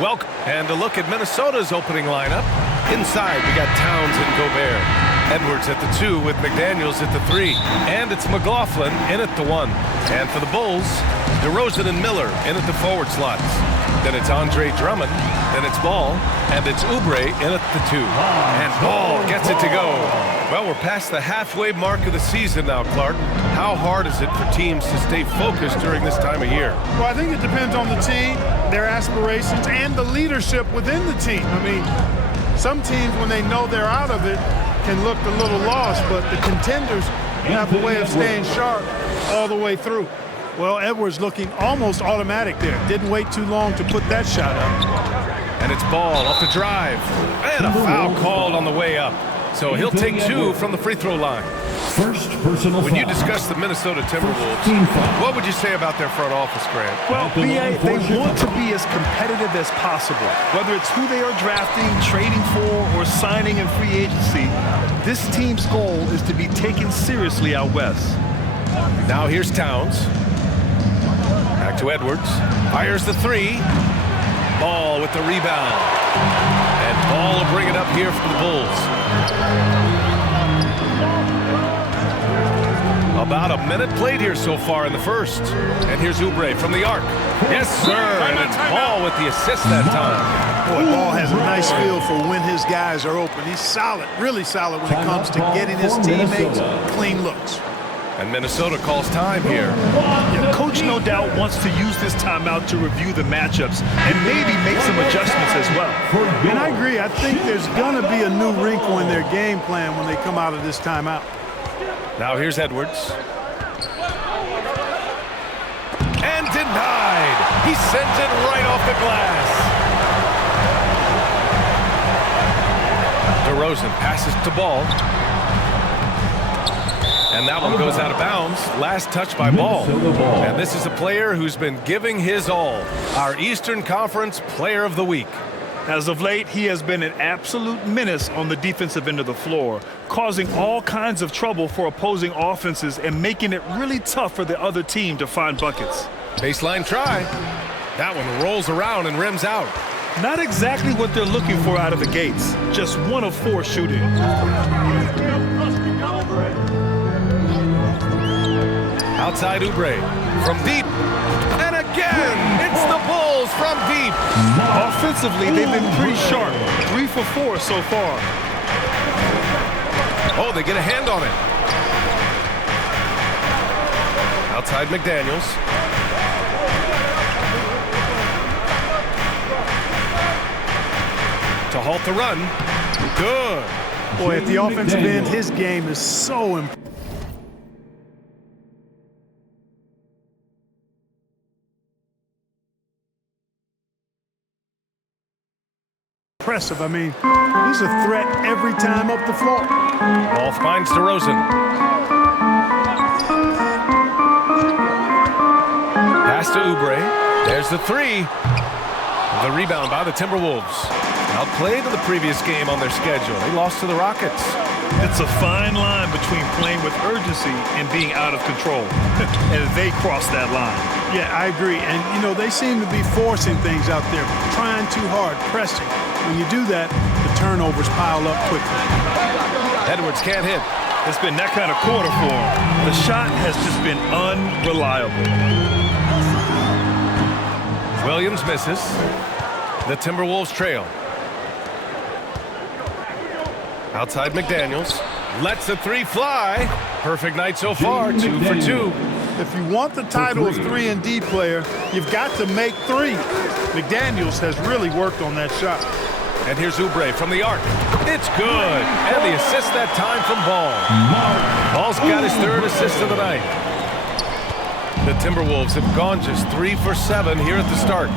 Welcome. And a look at Minnesota's opening lineup. Inside, we got Towns and Gobert. Edwards at the 2 with McDaniels at the 3. And it's McLaughlin in at the 1. And for the Bulls, DeRozan and Miller in at the forward slots. Then it's Andre Drummond. Then it's Ball. And it's Oubre in at the 2. And Ball gets it to go. Well, we're past the halfway mark of the season now, Clark. How hard is it for teams to stay focused during this time of year? Well, I think it depends on the team, their aspirations, and the leadership within the team. I mean, some teams, when they know they're out of it, can look a little lost, but the contenders have a way of staying sharp all the way through. Well, Edwards looking almost automatic there. Didn't wait too long to put that shot up. And it's Ball off the drive. And a foul called on the way up. So he'll take 2 from the free throw line. First personal When you discuss the Minnesota Timberwolves, what would you say about their front office, Grant? Well, BA, they want to be as competitive as possible. Whether it's who they are drafting, trading for, or signing in free agency, this team's goal is to be taken seriously out west. Now here's Towns. Back to Edwards. Fires the 3. Ball with the rebound. And Ball will bring it up here for the Bulls. About a minute played here so far in the first. And here's Oubre from the arc. Yes, sir. And it's Ball with the assist that time. Boy, Ball has a nice feel for when his guys are open. He's solid, really solid when it comes to getting his teammates clean looks. And Minnesota calls time here. Yeah, Coach no doubt wants to use this timeout to review the matchups and maybe make some adjustments as well. And I agree. I think there's going to be a new wrinkle in their game plan when they come out of this timeout. Now here's Edwards. And denied. He sends it right off the glass. DeRozan passes to Ball. And that one goes out of bounds. Last touch by Ball. And this is a player who's been giving his all. Our Eastern Conference Player of the Week. As of late, he has been an absolute menace on the defensive end of the floor, causing all kinds of trouble for opposing offenses and making it really tough for the other team to find buckets. Baseline try. That one rolls around and rims out. Not exactly what they're looking for out of the gates. Just 1 of 4 shooting. Outside Oubre from deep. And again, it's the Bulls from deep. Offensively, they've been pretty sharp. 3 for 4 so far. Oh, they get a hand on it. Outside McDaniels. To halt the run. Good. Boy, at the offensive end, his game is so impressive. I mean, he's a threat every time up the floor. Ball finds DeRozan. Pass to Oubre. There's the 3. The rebound by the Timberwolves. Outplayed in the previous game on their schedule. They lost to the Rockets. It's a fine line between playing with urgency and being out of control. And they crossed that line. Yeah, I agree. And, you know, they seem to be forcing things out there, trying too hard, pressing. When you do that, the turnovers pile up quickly. Edwards can't hit. It's been that kind of quarter for him. The shot has just been unreliable. Williams misses. The Timberwolves trail. Outside McDaniels. Lets the 3 fly. Perfect night so far. 2 for 2. If you want the title of 3-and-D player, you've got to make 3. McDaniels has really worked on that shot. And here's Oubre from the arc. It's good. And the assist that time from Ball. Ball's got his 3rd assist of the night. The Timberwolves have gone just 3 for 7 here at the start.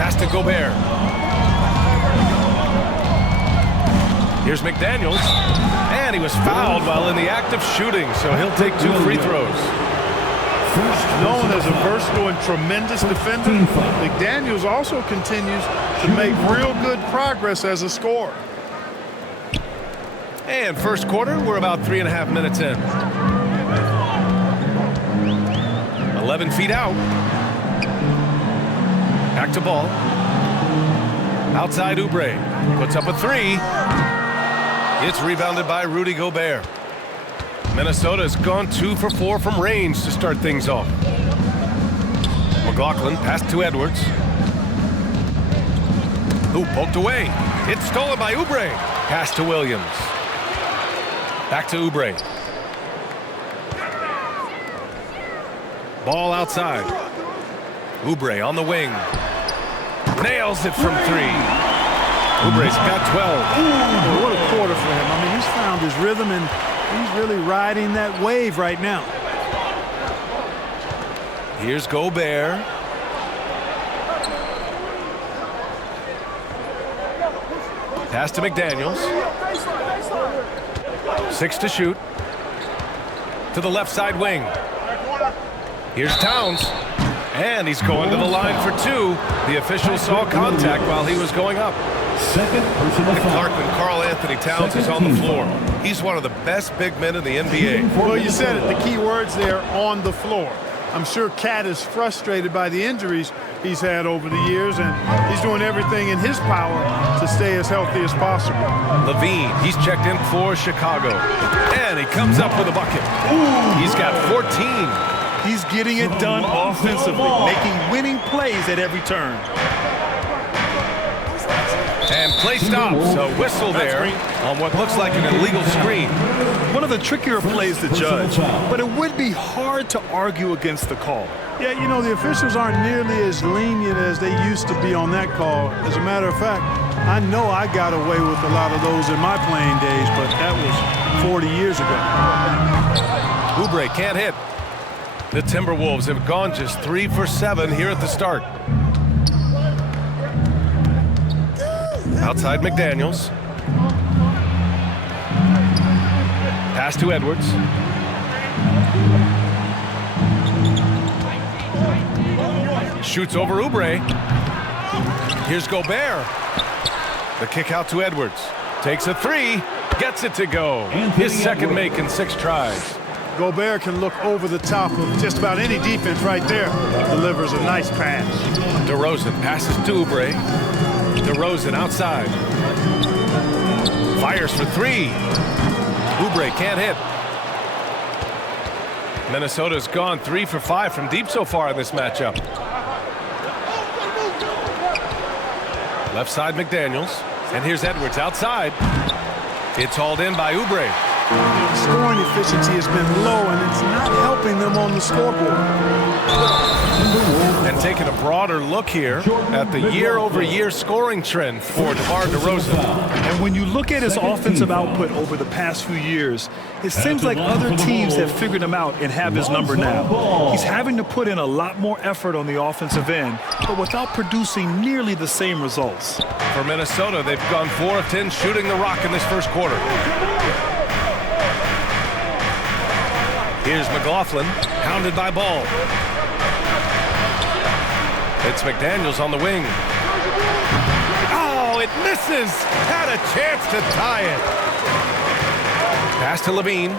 Pass to Gobert. Here's McDaniels. And he was fouled while in the act of shooting, so he'll take 2 free throws. Known as a versatile and tremendous defender, McDaniels also continues to make real good progress as a scorer. And first quarter, we're about 3.5 minutes in. 11 feet out. Back to ball. Outside Oubre. Puts up a three. It's rebounded by Rudy Gobert. Minnesota's gone 2 for 4 from range to start things off. McLaughlin passed to Edwards. Who poked away. It's stolen by Oubre. Pass to Williams. Back to Oubre. Ball outside. Oubre on the wing. Nails it from 3. Oubre's got 12. Ooh, what a quarter for him. I mean, he's found his rhythm, and he's really riding that wave right now. Here's Gobert. Pass to McDaniels. 6 to shoot. To the left side wing. Here's Towns. And he's going to the line for 2. The official saw contact while he was going up. Second personal foul. Clarkman, Karl Anthony Towns is on the floor. He's one of the best big men in the NBA. Well, you said it. The key words there, on the floor. I'm sure Cat is frustrated by the injuries he's had over the years, and he's doing everything in his power to stay as healthy as possible. Levine, he's checked in for Chicago. And he comes up with a bucket. He's got 14. He's getting it done offensively, making winning plays at every turn. And play stops. A whistle there on what looks like an illegal screen. One of the trickier plays to judge, but it would be hard to argue against the call. Yeah, you know, the officials aren't nearly as lenient as they used to be on that call. As a matter of fact, I know I got away with a lot of those in my playing days, but that was 40 years ago. Oubre can't hit. The Timberwolves have gone just 3 for 7 here at the start. Outside McDaniels. Pass to Edwards. Shoots over Oubre. Here's Gobert. The kick out to Edwards. Takes a 3. Gets it to go. His second make in 6 tries. Gobert can look over the top of just about any defense right there. Delivers a nice pass. DeRozan passes to Oubre. DeRozan outside. Fires for 3. Oubre can't hit. Minnesota's gone 3 for 5 from deep so far in this matchup. Left side McDaniels. And here's Edwards outside. It's hauled in by Oubre. Scoring efficiency has been low, and it's not helping them on the scoreboard. And taking a broader look here at the year-over-year scoring trend for DeMar DeRozan. And when you look at his offensive output over the past few years, it seems like other teams have figured him out and have his number now. He's having to put in a lot more effort on the offensive end, but without producing nearly the same results. For Minnesota, they've gone 4 of 10 shooting the rock in this first quarter. Here's McLaughlin, hounded by Ball. It's McDaniels on the wing. Oh, it misses! Had a chance to tie it. Pass to Levine.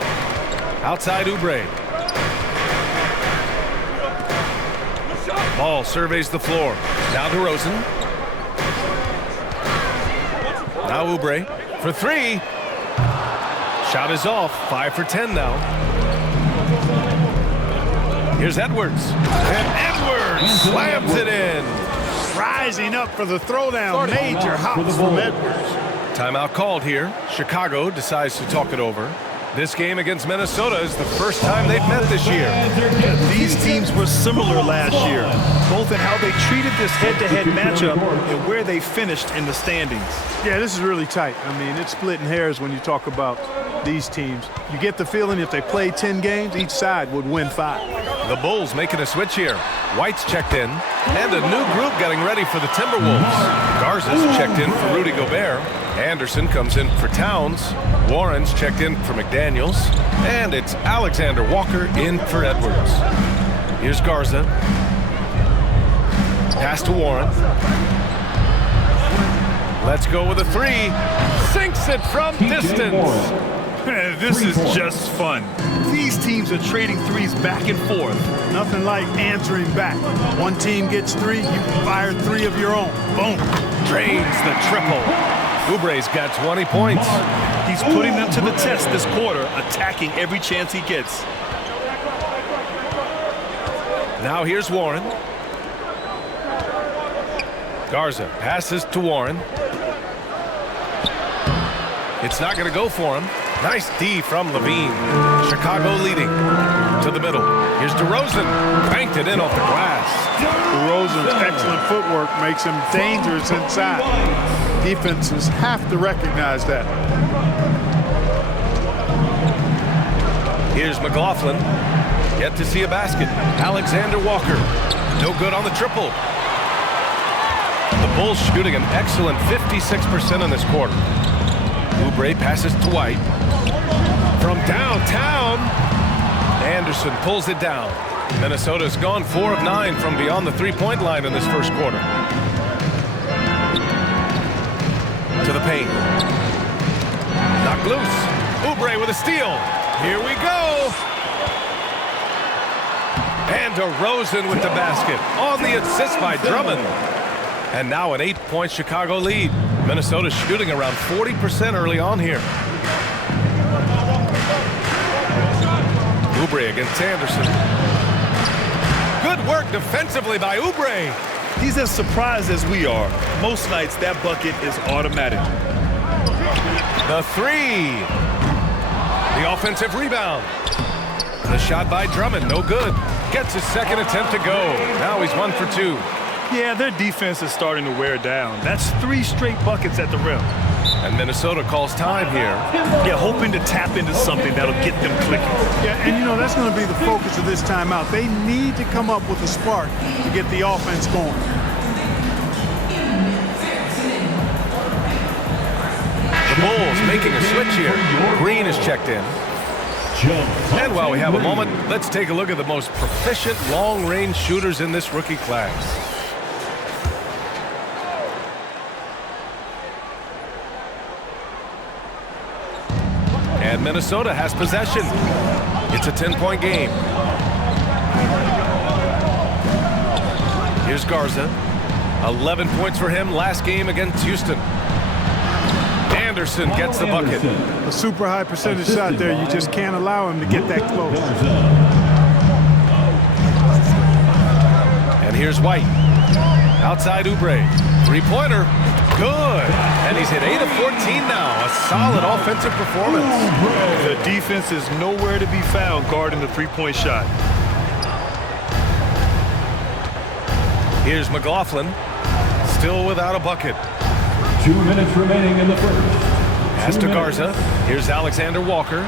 Outside Oubre. Ball surveys the floor. Now DeRozan. Now Oubre for 3. Shot is off. 5 for 10 now. Here's Edwards. And Edwards slams it in. Rising up for the throwdown. Major hops from Edwards. Timeout called here. Chicago decides to talk it over. This game against Minnesota is the first time they've met this year. These teams were similar last year, both in how they treated this head-to-head matchup and where they finished in the standings. Yeah, this is really tight. I mean, it's splitting hairs when you talk about these teams. You get the feeling if they played 10 games, each side would win 5. The Bulls making a switch here. White's checked in, and a new group getting ready for the Timberwolves. Garza's checked in for Rudy Gobert. Anderson comes in for Towns. Warren's checked in for McDaniels. And it's Alexander Walker in for Edwards. Here's Garza. Pass to Warren. Let's go with a three. Sinks it from distance. This is just fun. These teams are trading threes back and forth. Nothing like answering back. One team gets three, you fire three of your own. Boom. Drains the triple. Oubre's got 20 points. He's putting them to the test this quarter, attacking every chance he gets. Now here's Warren. Garza passes to Warren. It's not going to go for him. Nice D from Levine. Chicago leading to the middle. Here's DeRozan. Banked it in off the glass. DeRozan's excellent footwork makes him dangerous inside. Defenses have to recognize that. Here's McLaughlin. Yet to see a basket. Alexander Walker. No good on the triple. The Bulls shooting an excellent 56% in this quarter. Oubre passes to White. From downtown, Anderson pulls it down. Minnesota's gone 4 of 9 from beyond the three-point line in this first quarter. To the paint. Knocked loose. Oubre with a steal. Here we go. And DeRozan with the basket on the assist by Drummond. And now an 8-point Chicago lead. Minnesota's shooting around 40% early on here. Oubre against Anderson. Good work defensively by Oubre. He's as surprised as we are. Most nights that bucket is automatic. The three. The offensive rebound. The shot by Drummond, no good. Gets his second attempt to go. Now he's 1 for 2. Yeah, their defense is starting to wear down. That's 3 straight buckets at the rim. And Minnesota calls time here. Yeah, hoping to tap into something that'll get them clicking. Yeah, and you know, that's going to be the focus of this timeout. They need to come up with a spark to get the offense going. The Bulls making a switch here. Green is checked in. And while we have a moment, let's take a look at the most proficient long-range shooters in this rookie class. And Minnesota has possession. It's a 10-point game. Here's Garza. 11 points for him last game against Houston. Anderson gets the bucket. A super high percentage shot there. You just can't allow him to get that close. And here's White. Outside Oubre. Three-pointer. Good. And he's hit 8 of 14 now. A solid offensive performance. The defense is nowhere to be found guarding the three-point shot. Here's McLaughlin. Still without a bucket. 2 minutes remaining in the first. Pass to Garza. Here's Alexander Walker.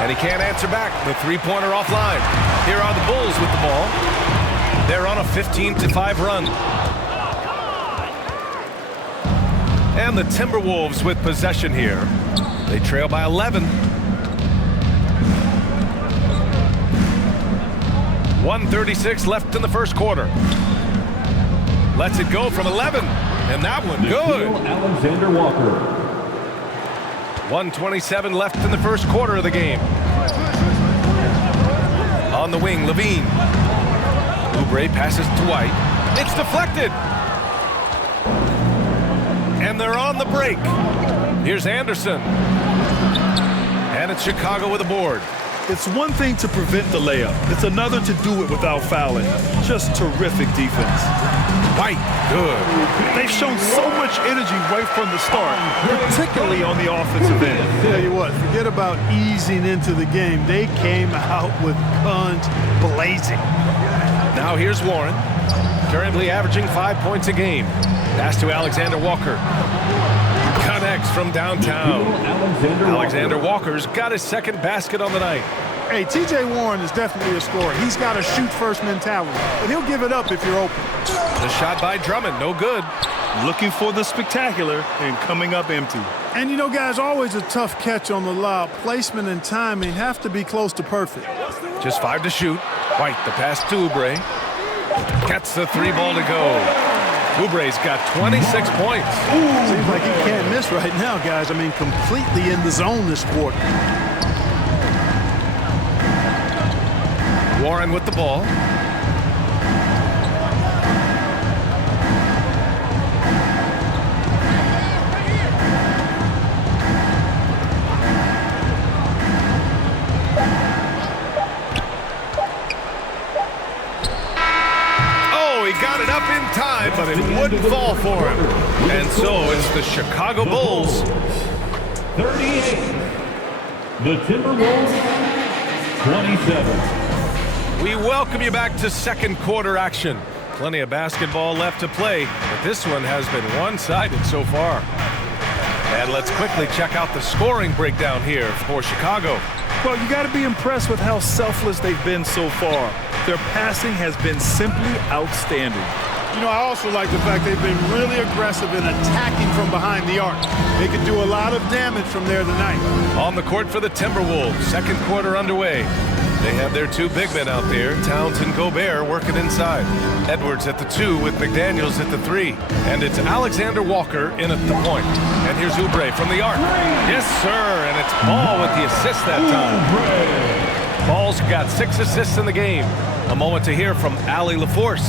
And he can't answer back. The three-pointer offline. Here are the Bulls with the ball. They're on a 15-5 run. And the Timberwolves with possession here. They trail by 11. 1:36 left in the first quarter. Lets it go from 11. And that one good. Alexander Walker. 1:27 left in the first quarter of the game. On the wing, Levine. Oubre passes to White. It's deflected. And they're on the break. Here's Anderson. And it's Chicago with a board. It's one thing to prevent the layup. It's another to do it without fouling. Just terrific defense. White, good. They've shown so much energy right from the start, particularly on the offensive end. Tell you what, forget about easing into the game. They came out with guns blazing. Now here's Warren. Currently averaging 5 points a game. Pass to Alexander Walker. Connects from downtown. Alexander Walker's got his second basket on the night. Hey, T.J. Warren is definitely a scorer. He's got a shoot-first mentality, but he'll give it up if you're open. The shot by Drummond, no good. Looking for the spectacular and coming up empty. And you know, guys, always a tough catch on the lob. Placement and timing have to be close to perfect. Just 5 to shoot. White, the pass to Oubre. Gets the 3 ball to go. Oubre's got 26 points. Seems like he can't miss right now, guys. I mean, completely in the zone this quarter. Warren with the ball. He got it up in time, but it wouldn't fall for him. And so it's the Chicago Bulls. 38. The Timberwolves, 27. We welcome you back to second quarter action. Plenty of basketball left to play, but this one has been one-sided so far. And let's quickly check out the scoring breakdown here for Chicago. Well, you got to be impressed with how selfless they've been so far. Their passing has been simply outstanding. You know, I also like the fact they've been really aggressive in attacking from behind the arc. They could do a lot of damage from there tonight. On the court for the Timberwolves, second quarter underway. They have their two big men out there, Towns and Gobert, working inside. Edwards at the 2 with McDaniels at the 3. And it's Alexander Walker in at the point. And here's Oubre from the arc. Yes, sir, and it's Ball with the assist that time. Ball's got 6 assists in the game. A moment to hear from Allie LaForce.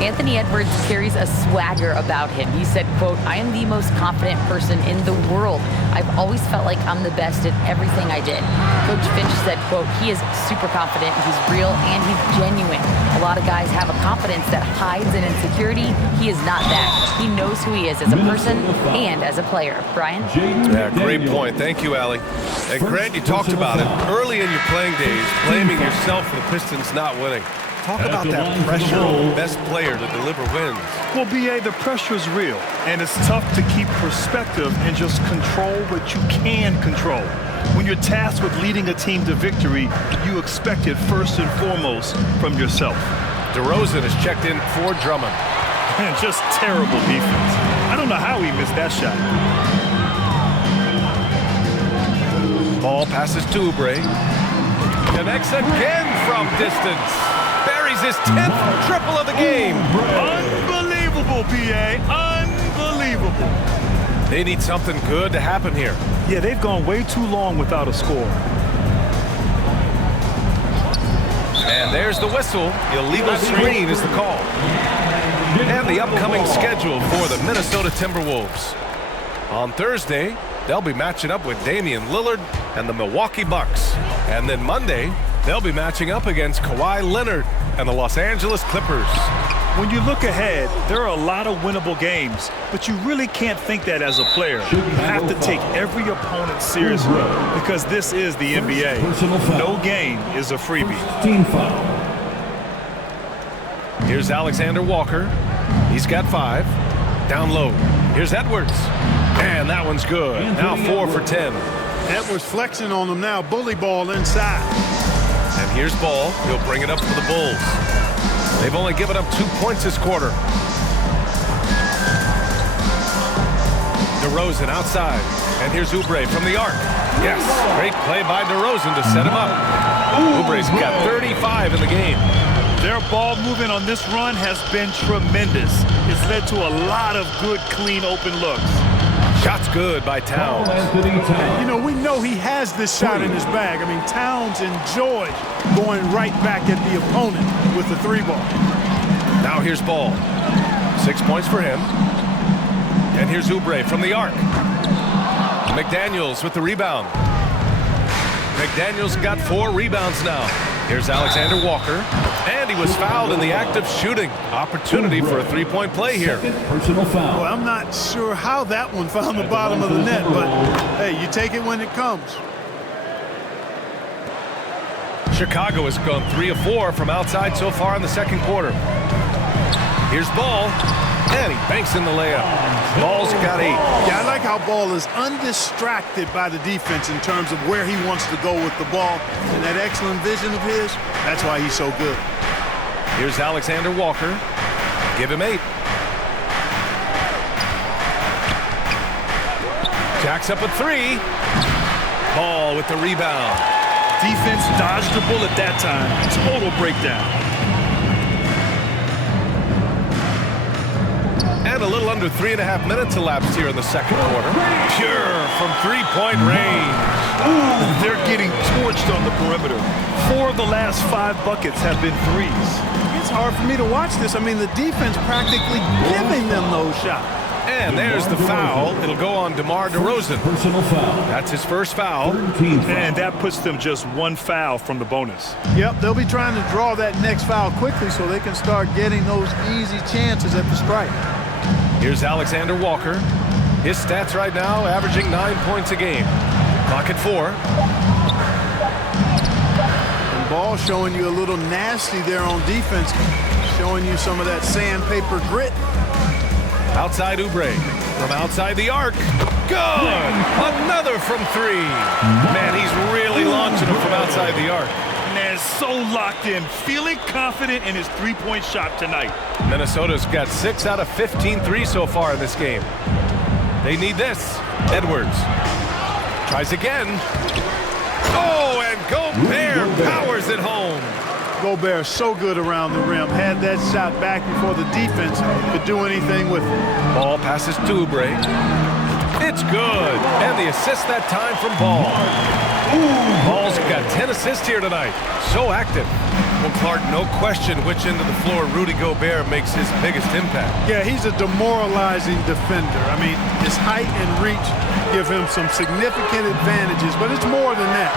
Anthony Edwards carries a swagger about him. He said, quote, "I am the most confident person in the world. I've always felt like I'm the best at everything I did." Coach Finch said, quote, "He is super confident, he's real, and he's genuine. A lot of guys have a confidence that hides in insecurity. He is not that. He knows who he is as a person and as a player." Brian? Yeah, great point. Thank you, Allie. And Grant, you talked about it early in your playing days, blaming yourself for the Pistons not winning. Talk about that pressure on the best player to deliver wins. Well, B.A., the pressure is real, and it's tough to keep perspective and just control what you can control. When you're tasked with leading a team to victory, you expect it first and foremost from yourself. DeRozan is checked in for Drummond. And just terrible defense. I don't know how he missed that shot. Ball passes to Oubre. Connects again from distance. Buries his 10th triple of the game. Unbelievable, B.A. Unbelievable. They need something good to happen here. Yeah, they've gone way too long without a score. And there's the whistle. Illegal screen is the call. And the upcoming schedule for the Minnesota Timberwolves. On Thursday, they'll be matching up with Damian Lillard and the Milwaukee Bucks. And then Monday, they'll be matching up against Kawhi Leonard and the Los Angeles Clippers. When you look ahead, there are a lot of winnable games, but you really can't think that as a player. You have to take every opponent seriously because this is the NBA. No game is a freebie. Team foul. Here's Alexander Walker. He's got 5. Down low. Here's Edwards. And that one's good. Now 4 for 10. Edwards flexing on them now. Bully ball inside. And here's Ball. He'll bring it up for the Bulls. They've only given up 2 points this quarter. DeRozan outside. And here's Oubre from the arc. Yes, great play by DeRozan to set him up. Oubre's got 35 in the game. Their ball movement on this run has been tremendous. It's led to a lot of good, clean, open looks. Shot's good by Towns. You know, we know he has this shot in his bag. I mean, Towns enjoys going right back at the opponent with the 3-ball. Now here's Ball. 6 points for him. And here's Oubre from the arc. McDaniels with the rebound. McDaniels got 4 rebounds now. Here's Alexander Walker. And he was fouled in the act of shooting. Opportunity for a 3-point play here. Personal foul. Well, I'm not sure how that one found the bottom of the net, but hey, you take it when it comes. Chicago has gone 3 of 4 from outside so far in the second quarter. Here's Ball. And he banks in the layup. Ball's got 8. Yeah, I like how Ball is undistracted by the defense in terms of where he wants to go with the ball. And that excellent vision of his, that's why he's so good. Here's Alexander Walker. Give him 8. Jacks up a 3. Ball with the rebound. Defense dodged the bullet that time. Total breakdown. under 3.5 minutes elapsed here in the second quarter. Pure from three-point range. Ooh, they're getting torched on the perimeter. 4 of the last 5 buckets have been threes. It's hard for me to watch this. I mean, the defense practically giving them those shots. And there's the foul. It'll go on DeMar DeRozan. Personal foul. That's his first foul. And that puts them just 1 foul from the bonus. Yep, they'll be trying to draw that next foul quickly so they can start getting those easy chances at the stripe. Here's Alexander Walker. His stats right now averaging 9 points a game. Clock at 4. And Ball showing you a little nasty there on defense, showing you some of that sandpaper grit. Outside Oubre. From outside the arc. Good! Another from 3. Man, he's really launching him from outside the arc. Man, so locked in, feeling confident in his three-point shot tonight. Minnesota's got 6 out of 15 threes so far in this game. They need this. Edwards tries again. Oh, and Gobert powers it home. Gobert so good around the rim. Had that shot back before the defense could do anything with it. Ball passes to Oubre. It's good. And the assist that time from Ball. Ball's got 10 assists here tonight. So active. Well, Clark, no question which end of the floor Rudy Gobert makes his biggest impact. Yeah, he's a demoralizing defender. I mean, his height and reach give him some significant advantages, but it's more than that.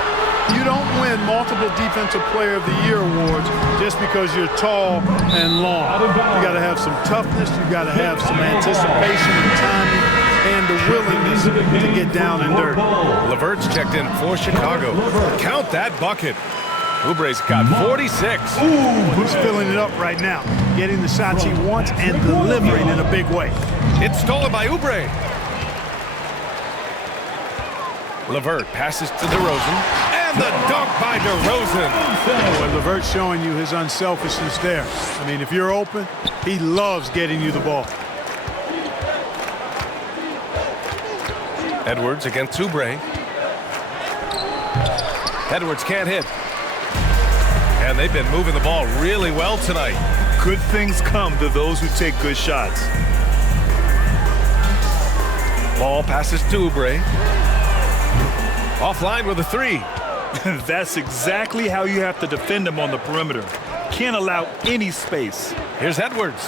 You don't win multiple Defensive Player of the Year awards just because you're tall and long. You got to have some toughness. You got to have some anticipation and timing and the willingness to get down and dirty. LeVert's checked in for Chicago. Count that bucket. Oubre's got 46. He's filling it up right now, getting the shots he wants and delivering in a big way. It's stolen by Oubre. LeVert passes to DeRozan. And the dunk by DeRozan. Well, LeVert's showing you his unselfishness there. I mean, if you're open, he loves getting you the ball. Edwards against Oubre. Edwards can't hit. And they've been moving the ball really well tonight. Good things come to those who take good shots. Ball passes to Oubre. Offline with a 3. That's exactly how you have to defend him on the perimeter. Can't allow any space. Here's Edwards.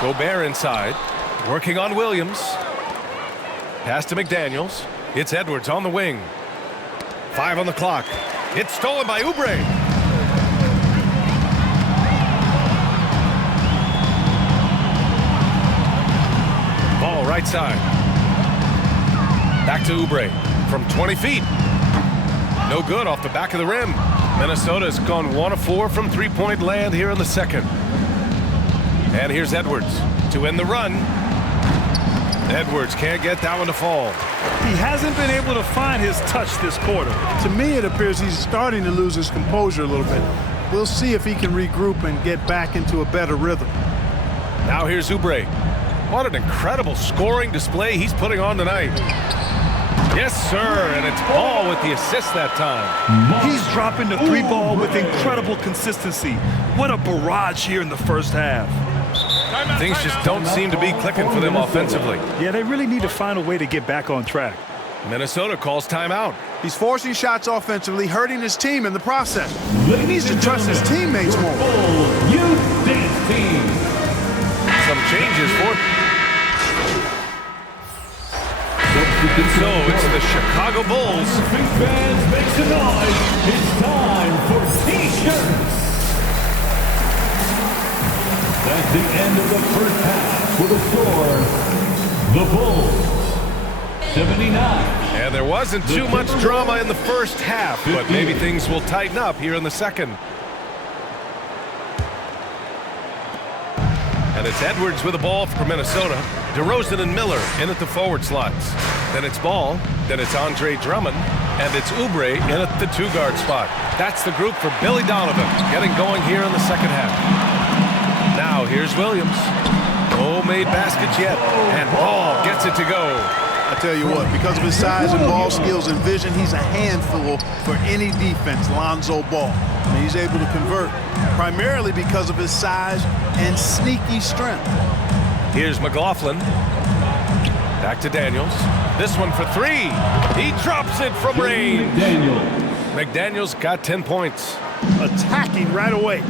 Gobert inside. Working on Williams. Pass to McDaniels. It's Edwards on the wing. 5 on the clock. It's stolen by Oubre. Ball right side. Back to Oubre from 20 feet. No good off the back of the rim. Minnesota's gone 1 of 4 from three-point land here in the second. And here's Edwards to end the run. Edwards can't get that one to fall. He hasn't been able to find his touch this quarter. To me, it appears he's starting to lose his composure a little bit. We'll see if he can regroup and get back into a better rhythm. Now here's Oubre. What an incredible scoring display he's putting on tonight. Yes, sir, and it's Ball with the assist that time. He's dropping the 3 ball with incredible consistency. What a barrage here in the first half. Things just don't seem to be clicking for them offensively. Yeah, they really need to find a way to get back on track. Minnesota calls timeout. He's forcing shots offensively, hurting his team in the process. He needs to trust his teammates more. Youth Dance Team. Some changes for... So it's the Chicago Bulls. Big fans, make some noise. It's time for T-shirts. At the end of the first half with a score, the Bulls 79. And there wasn't too much drama in the first half, but maybe things will tighten up here in the second. And it's Edwards with the ball for Minnesota. DeRozan and Miller in at the forward slots. Then it's Ball, then it's Andre Drummond, and it's Oubre in at the 2-guard spot. That's the group for Billy Donovan getting going here in the second half. Now here's Williams. No made baskets yet, and Ball gets it to go. I tell you what, because of his size and ball skills and vision, he's a handful for any defense, Lonzo Ball. And he's able to convert primarily because of his size and sneaky strength. Here's McLaughlin. Back to Daniels. This one for three. He drops it from range. McDaniels got 10 points. Attacking right away.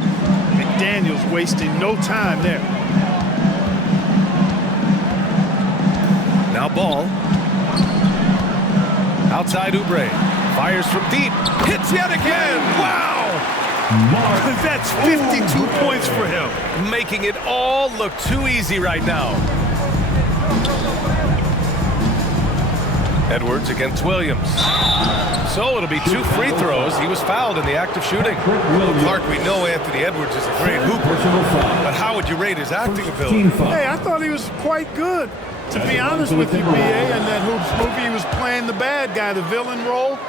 McDaniels wasting no time there. Now Ball. Outside Oubre. Fires from deep. Hits yet again. Wow! That's 52 points for him. Making it all look too easy right now. Edwards against Williams. So it'll be 2 free throws. He was fouled in the act of shooting. Clark, we know Anthony Edwards is a great hooper, but how would you rate his acting ability? Hey, I thought he was quite good. To be honest with you, B.A., in that Hoops movie, he was playing the bad guy, the villain role.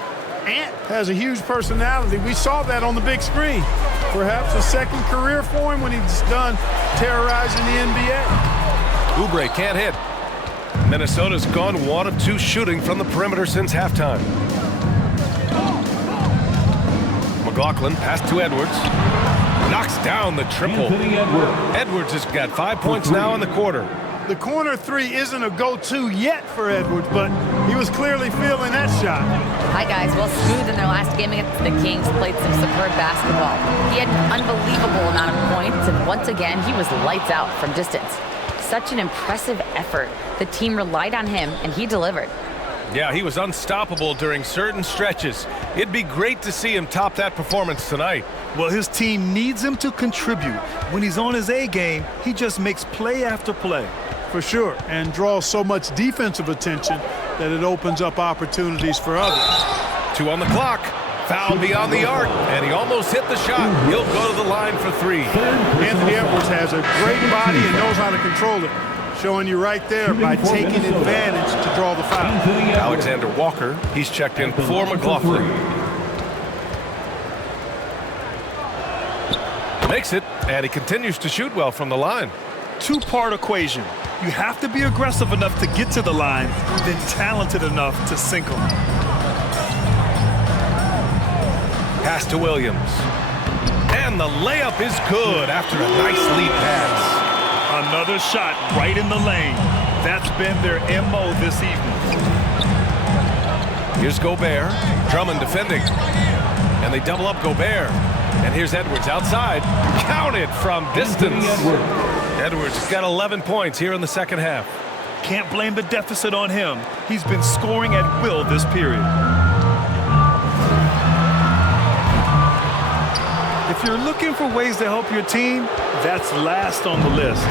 Ant has a huge personality. We saw that on the big screen. Perhaps a second career for him when he's done terrorizing the NBA. Oubre can't hit. Minnesota's gone 1 of 2 shooting from the perimeter since halftime. McLaughlin pass to Edwards. Knocks down the triple. Edwards has got 5 points now in the quarter. The corner three isn't a go-to yet for Edwards, but he was clearly feeling that shot. Hi, guys. Well, Smooth in their last game against the Kings played some superb basketball. He had an unbelievable amount of points, and once again, he was lights out from distance. Such an impressive effort. The team relied on him, and he delivered. Yeah, he was unstoppable during certain stretches. It'd be great to see him top that performance tonight. Well, his team needs him to contribute. When he's on his A game, he just makes play after play. For sure, and draws so much defensive attention that it opens up opportunities for others. 2 on the clock. Foul beyond the arc, and he almost hit the shot. He'll go to the line for 3. Anthony Edwards has a great body and knows how to control it. Showing you right there by taking advantage to draw the foul. Alexander Walker, he's checked in for McLaughlin. Makes it, and he continues to shoot well from the line. 2-part equation. You have to be aggressive enough to get to the line, then talented enough to sink them. Pass to Williams. And the layup is good after a nice lead pass. Another shot right in the lane. That's been their MO this evening. Here's Gobert. Drummond defending. And they double up Gobert. And here's Edwards outside. Counted from distance. Edwards got 11 points here in the second half. Can't blame the deficit on him. He's been scoring at will this period. If you're looking for ways to help your team, that's last on the list.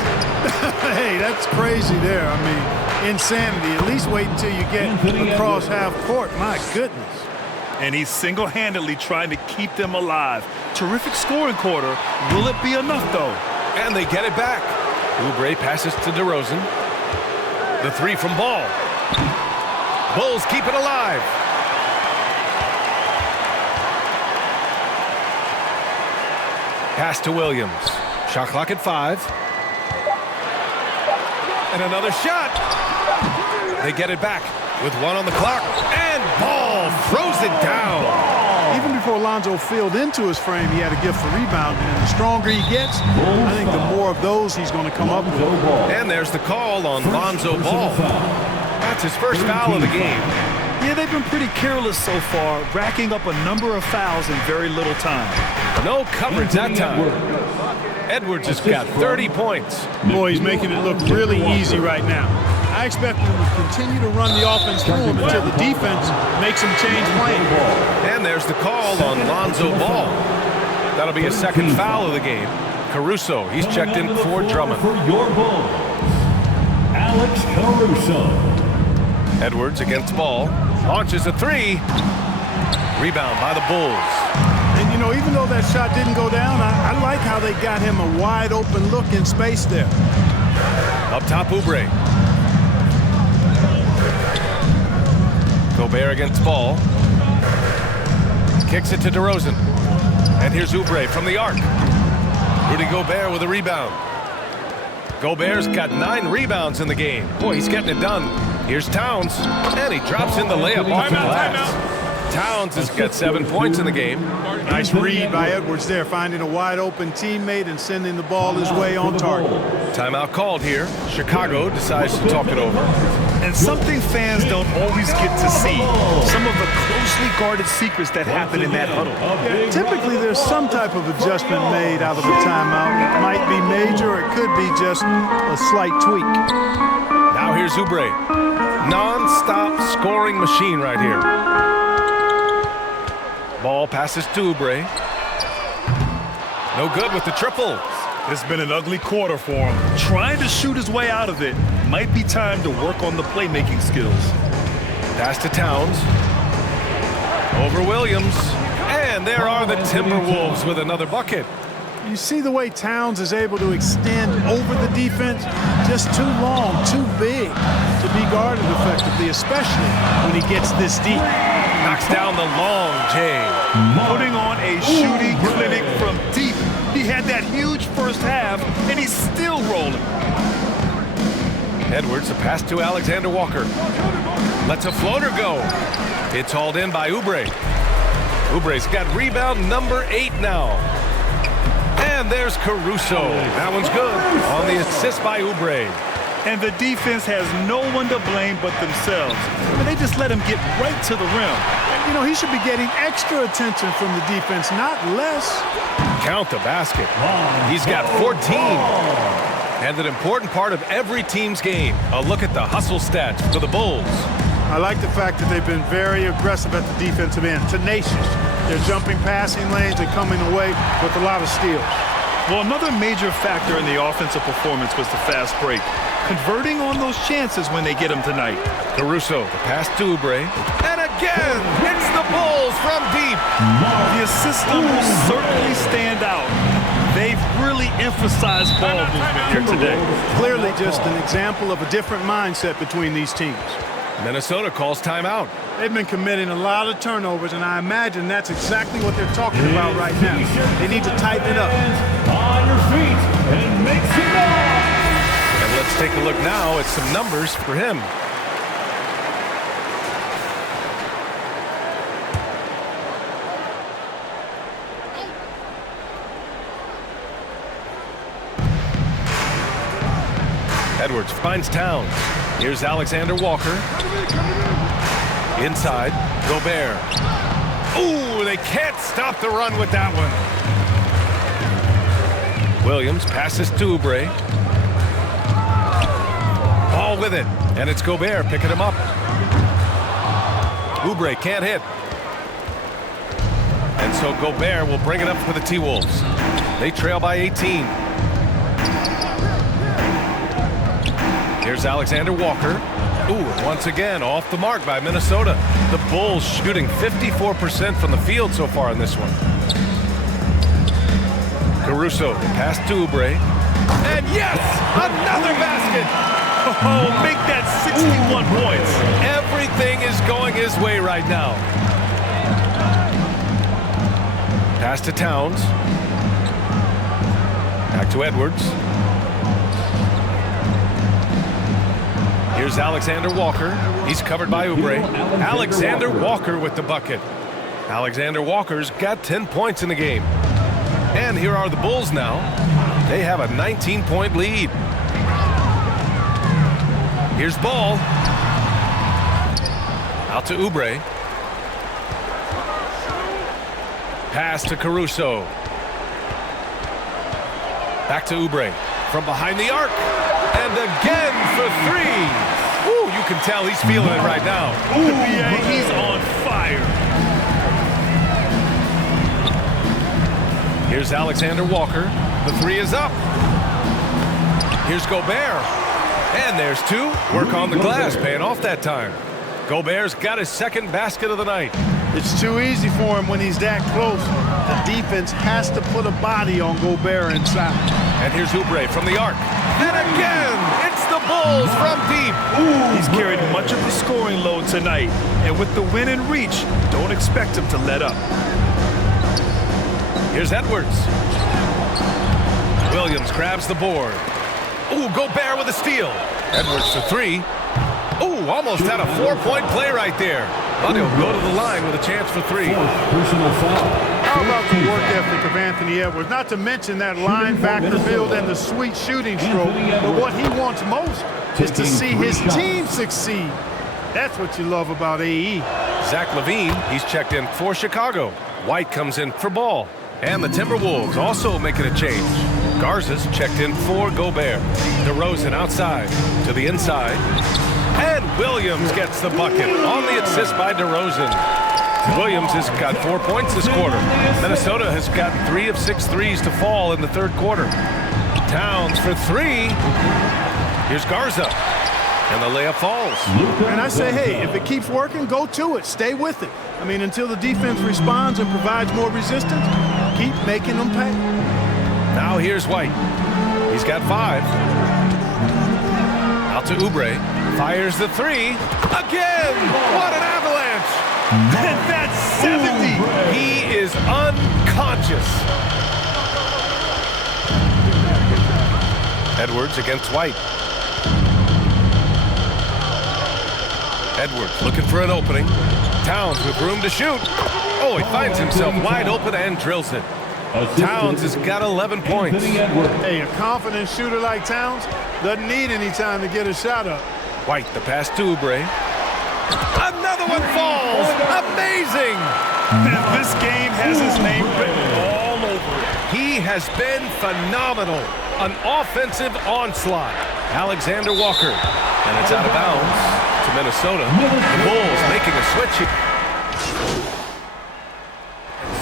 Hey, that's crazy there. I mean, insanity. At least wait until you get across half court. My goodness. And he's single-handedly trying to keep them alive. Terrific scoring quarter. Will it be enough, though? And they get it back. Oubre passes to DeRozan. The 3 from Ball. Bulls keep it alive. Pass to Williams. Shot clock at 5. And another shot. They get it back with 1 on the clock. And Ball throws it down. Even before Lonzo filled into his frame, he had a gift for rebounding. And the stronger he gets, I think the more of those he's going to come up with. And there's the call on Lonzo Ball. That's his first foul of the game. Yeah, they've been pretty careless so far, racking up a number of fouls in very little time. No coverage that time. Edwards has got 30 points. Boy, he's making it look really easy right now. I expect him to continue to run the offense through him until the defense makes him change playing. And there's the call on Lonzo Ball. That'll be a second foul of the game. Caruso, he's checked in for Drummond. For your Bulls, Alex Caruso. Edwards against Ball. Launches a 3. Rebound by the Bulls. And, you know, even though that shot didn't go down, I like how they got him a wide open look in space there. Up top, Oubre. Gobert against Ball. Kicks it to DeRozan. And here's Oubre from the arc. Rudy Gobert with a rebound. Gobert's got 9 rebounds in the game. Boy, he's getting it done. Here's Towns, and he drops in the layup off the glass. Towns has got 7 points in the game. Nice read by Edwards there, finding a wide open teammate and sending the ball his way on target. Timeout called here. Chicago decides to talk it over. And something fans don't always get to see, some of the closely guarded secrets that happen in that huddle. Yeah, typically there's some type of adjustment made out of a timeout. It might be major, or it could be just a slight tweak. Now here's Oubre. Non-stop scoring machine right here. Ball passes to Oubre. No good with the triple. It's been an ugly quarter for him. Trying to shoot his way out of it. Might be time to work on the playmaking skills. Pass to Towns. Over Williams. And there are the Timberwolves with another bucket. You see the way Towns is able to extend over the defense? Just too long, too big to be guarded effectively, especially when he gets this deep. Knocks down the long J. Putting on a shooting clinic from deep. He had that huge first half, and he's still rolling. Edwards, a pass to Alexander Walker. Lets a floater go. It's hauled in by Oubre. Oubre's got rebound number 8 now. And there's Caruso. That one's good on the assist by Oubre. And the defense has no one to blame but themselves. I mean, they just let him get right to the rim. You know, he should be getting extra attention from the defense, not less. Count the basket. He's got 14. And an important part of every team's game. A look at the hustle stats for the Bulls. I like the fact that they've been very aggressive at the defensive end, tenacious. They're jumping passing lanes and coming away with a lot of steals. Well, another major factor in the offensive performance was the fast break. Converting on those chances when they get them tonight. Caruso, the pass to Oubre. And again, it's the Bulls from deep. The assist numbers certainly stand out. They've really emphasized ball movement here today. Clearly just an example of a different mindset between these teams. Minnesota calls timeout. They've been committing a lot of turnovers, and I imagine that's exactly what they're talking about right now. They need to tighten it up. On your feet and make some noise. And let's take a look now at some numbers for him. Edwards finds Towns. Here's Alexander Walker. Inside, Gobert. Ooh, they can't stop the run with that one. Williams passes to Oubre. Ball with it, and it's Gobert picking him up. Oubre can't hit. And so Gobert will bring it up for the T-Wolves. They trail by 18. Here's Alexander Walker. Ooh, once again, off the mark by Minnesota. The Bulls shooting 54% from the field so far in this one. Caruso, pass to Oubre. And yes, another basket! Oh, make that 61 points. Everything is going his way right now. Pass to Towns. Back to Edwards. Here's Alexander Walker. He's covered by Oubre. Alexander Walker with the bucket. Alexander Walker's got 10 points in the game. And here are the Bulls now. They have a 19-point lead. Here's Ball. Out to Oubre. Pass to Caruso. Back to Oubre. From behind the arc. And again for 3. Ooh, you can tell he's feeling it right now. Ooh, yeah, he's on fire. Here's Alexander Walker. The 3 is up. Here's Gobert. And there's 2. Work on the glass, paying off that time. Gobert's got his second basket of the night. It's too easy for him when he's that close. The defense has to put a body on Gobert inside. And here's Oubre from the arc. And again, it's the Bulls from deep. He's carried much of the scoring load tonight. And with the win in reach, don't expect him to let up. Here's Edwards. Williams grabs the board. Ooh, Gobert with a steal. Edwards for 3. Ooh, almost had a 4-point play right there. But he'll go to the line with a chance for 3. Personal foul. How about the work ethic of Anthony Edwards? Not to mention that linebacker build and the sweet shooting stroke. But what he wants most is to see his team succeed. That's what you love about AE. Zach LaVine, he's checked in for Chicago. White comes in for Ball. And the Timberwolves also making a change. Garza's checked in for Gobert. DeRozan outside to the inside. And Williams gets the bucket on the assist by DeRozan. Williams has got 4 points this quarter. Minnesota has got 3 of 6 threes to fall in the third quarter. Towns for 3. Here's Garza. And the layup falls. And I say, hey, if it keeps working, go to it. Stay with it. I mean, until the defense responds and provides more resistance, keep making them pay. Now here's White. He's got 5. Out to Oubre. Fires the 3. Again! What an avalanche! And that's 70. He is unconscious. Edwards against White. Edwards looking for an opening. Towns with room to shoot. Oh, he finds himself wide open and drills it. Towns has got 11 points. Hey, a confident shooter like Towns doesn't need any time to get a shot up. White, the pass to Oubre. Another one falls. Amazing. And this game has his name written all over it. He has been phenomenal. An offensive onslaught. Alexander Walker. And it's out of bounds to Minnesota. The Bulls making a switch here.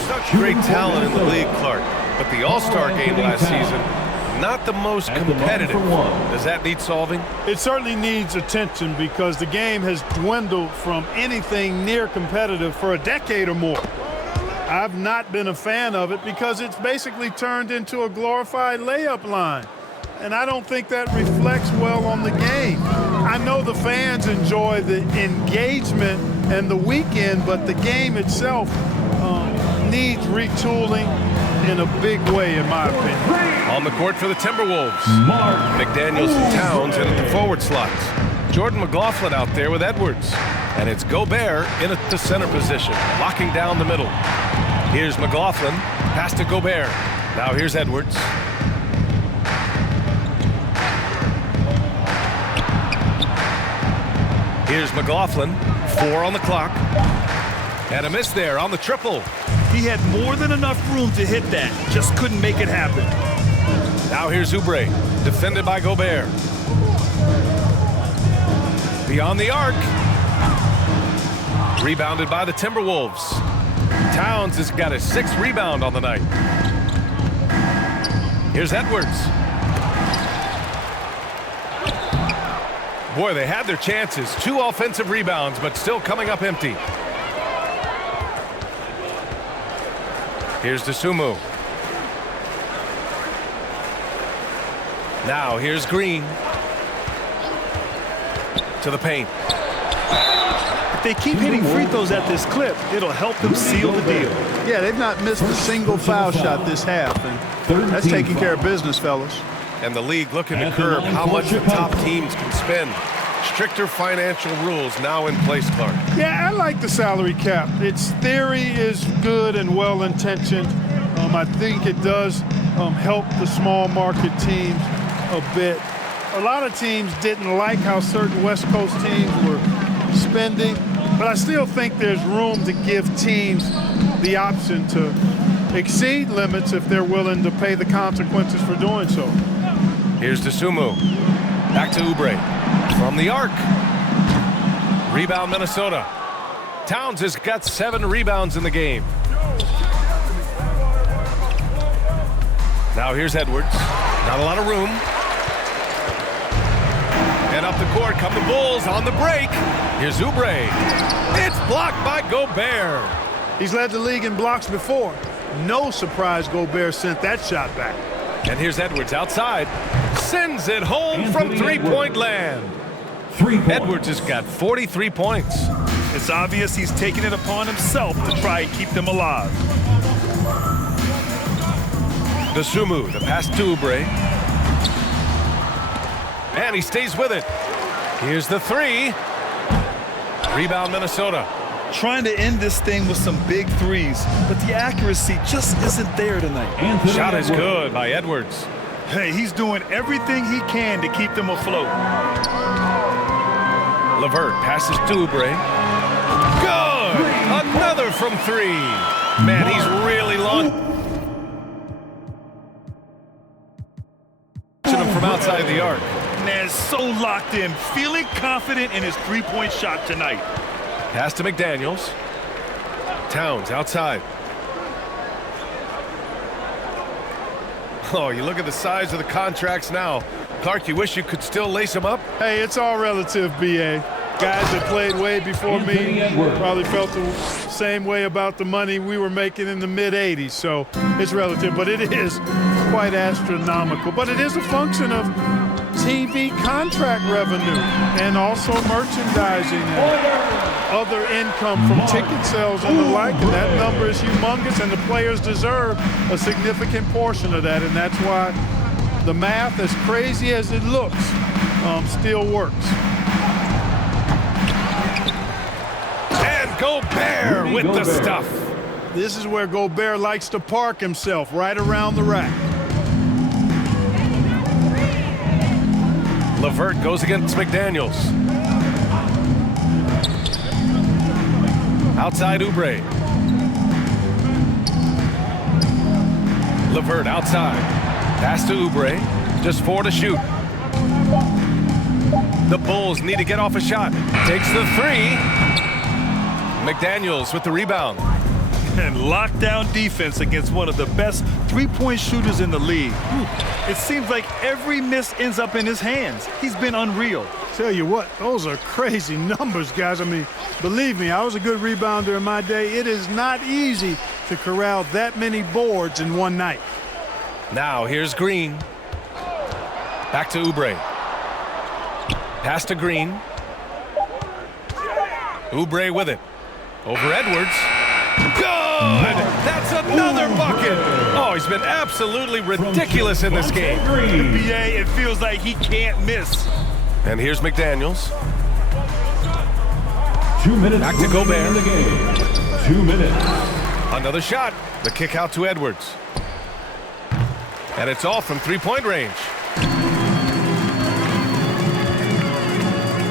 Such great talent in the league, Clark. But the All-Star game last season, not the most competitive. Does that need solving? It certainly needs attention because the game has dwindled from anything near competitive for a decade or more. I've not been a fan of it because it's basically turned into a glorified layup line. And I don't think that reflects well on the game. I know the fans enjoy the engagement and the weekend, but the game itself needs retooling in a big way, in my opinion. On the court for the Timberwolves. McDaniels and Towns in at the forward slots. Jordan McLaughlin out there with Edwards. And it's Gobert in at the center position, locking down the middle. Here's McLaughlin, pass to Gobert. Now here's Edwards. Here's McLaughlin, 4 on the clock. And a miss there on the triple. He had more than enough room to hit that, just couldn't make it happen. Now here's Oubre, defended by Gobert. Beyond the arc. Rebounded by the Timberwolves. Towns has got a 6th rebound on the night. Here's Edwards. Boy, they had their chances. 2 offensive rebounds, but still coming up empty. Here's Dosunmu. Now here's Green. To the paint. If they keep hitting free throws at this clip, it'll help them seal the deal. Yeah, they've not missed a single foul shot this half, and that's taking care of business, fellas. And the league looking to curb how much the top teams can spend. Stricter financial rules now in place, Clark. Yeah, I like the salary cap. Its theory is good and well-intentioned. I think it does help the small market teams a bit. A lot of teams didn't like how certain West Coast teams were spending, but I still think there's room to give teams the option to exceed limits if they're willing to pay the consequences for doing so. Here's Dosunmu. Back to Oubre. From the arc. Rebound Minnesota. Towns has got 7 rebounds in the game. Now here's Edwards. Not a lot of room. And up the court come the Bulls on the break. Here's Oubre. It's blocked by Gobert. He's led the league in blocks before. No surprise Gobert sent that shot back. And here's Edwards outside. Sends it home from three-point land. Edwards has got 43 points. It's obvious he's taking it upon himself to try and keep them alive. Dosunmu, the pass to Oubre. And he stays with it. Here's the three. Rebound, Minnesota. Trying to end this thing with some big threes, but the accuracy just isn't there tonight. Shot is good by Edwards. Hey, he's doing everything he can to keep them afloat. LeVert passes to Oubre. Good! Another from three. Man, he's really launching him from outside the arc. Man, so locked in, feeling confident in his three-point shot tonight. Pass to McDaniels. Towns outside. Oh, you look at the size of the contracts now. Clark, you wish you could still lace them up? Hey, it's all relative, B.A. Guys that played way before me probably felt the same way about the money we were making in the mid-'80s. So it's relative, but it is quite astronomical. But it is a function of TV contract revenue and also merchandising and other income from ticket sales and the like, and that number is humongous, and the players deserve a significant portion of that, and that's why the math, as crazy as it looks, still works. And Gobert with the stuff. This is where Gobert likes to park himself, right around the rack. LeVert goes against McDaniels. Outside Oubre. LeVert outside. Pass to Oubre. Just 4 to shoot. The Bulls need to get off a shot. Takes the three. McDaniels with the rebound. And lockdown defense against one of the best three-point shooters in the league. It seems like every miss ends up in his hands. He's been unreal. Tell you what, those are crazy numbers, guys. I mean, believe me, I was a good rebounder in my day. It is not easy to corral that many boards in one night. Now here's Green. Back to Oubre. Pass to Green. Oubre with it. Over Edwards. Good! That's another bucket! Oh, he's been absolutely ridiculous in this game. NBA, it feels like he can't miss. And here's McDaniels. 2 minutes. Back to Gobert. In the game. 2 minutes. Another shot. The kick out to Edwards. And it's all from three-point range.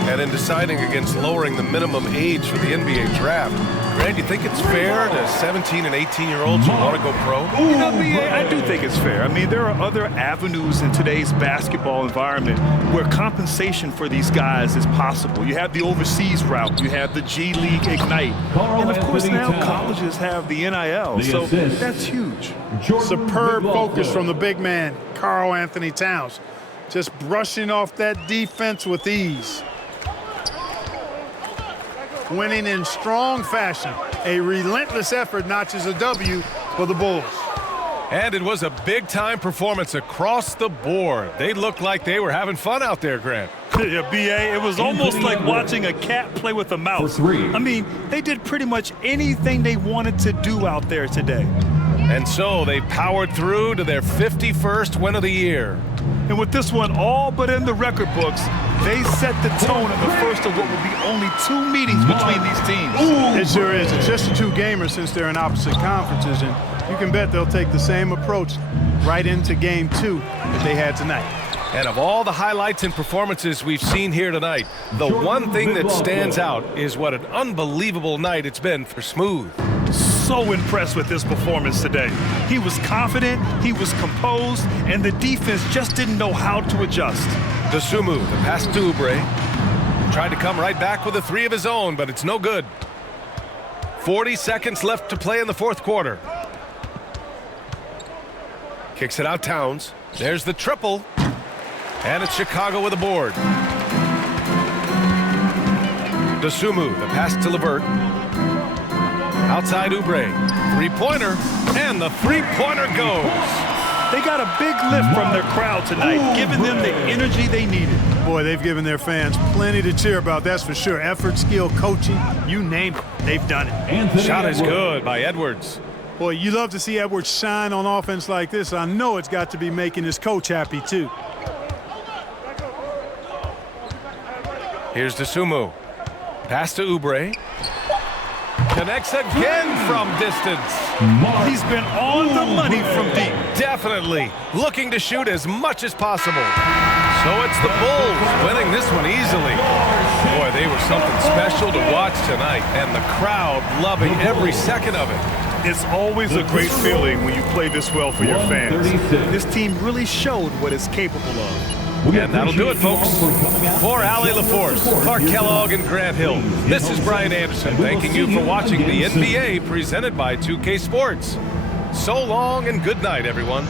And in deciding against lowering the minimum age for the NBA draft, Grant, you think it's fair to 17 and 18-year-olds who want to go pro? You know, BA, I do think it's fair. I mean, there are other avenues in today's basketball environment where compensation for these guys is possible. You have the overseas route. You have the G League Ignite. And, of course, now colleges have the NIL. So that's huge. Superb focus from the big man, Karl Anthony Towns. Just brushing off that defense with ease. Winning in strong fashion. A relentless effort notches a W for the Bulls. And it was a big-time performance across the board. They looked like they were having fun out there, Grant. Yeah, BA, it was almost like watching a cat play with a mouse. I mean, they did pretty much anything they wanted to do out there today. And so they powered through to their 51st win of the year. And with this one all but in the record books, they set the tone in the first of what will be only 2 meetings between these teams. It sure is. It's just a 2-gamer since they're in opposite conferences, and you can bet they'll take the same approach right into Game 2 that they had tonight. And of all the highlights and performances we've seen here tonight, the one thing that stands out is what an unbelievable night it's been for Smooth. So impressed with his performance today. He was confident, he was composed, and the defense just didn't know how to adjust. Dosunmu, the pass to Oubre. Tried to come right back with a 3 of his own, but it's no good. 40 seconds left to play in the fourth quarter. Kicks it out Towns. There's the triple. And it's Chicago with a board. Dosunmu, the pass to LeVert. Outside Oubre, 3-pointer, and the 3-pointer goes. They got a big lift from their crowd tonight, giving them the energy they needed. Boy, they've given their fans plenty to cheer about, that's for sure. Effort, skill, coaching, you name it, they've done it. Shot is good by Edwards. Boy, you love to see Edwards shine on offense like this. I know it's got to be making his coach happy, too. Here's to Sumu. Pass to Oubre. Connects again from distance. He's been on the money from deep. Definitely looking to shoot as much as possible. So it's the Bulls winning this one easily. Boy, they were something special to watch tonight, and the crowd loving every second of it. It's always a great feeling when you play this well for your fans. This team really showed what it's capable of. And that'll do it, folks. For Allie LaForce, Clark Kellogg, and Grant Hill, this is Brian Anderson thanking you for watching the NBA presented by 2K Sports. So long and good night, everyone.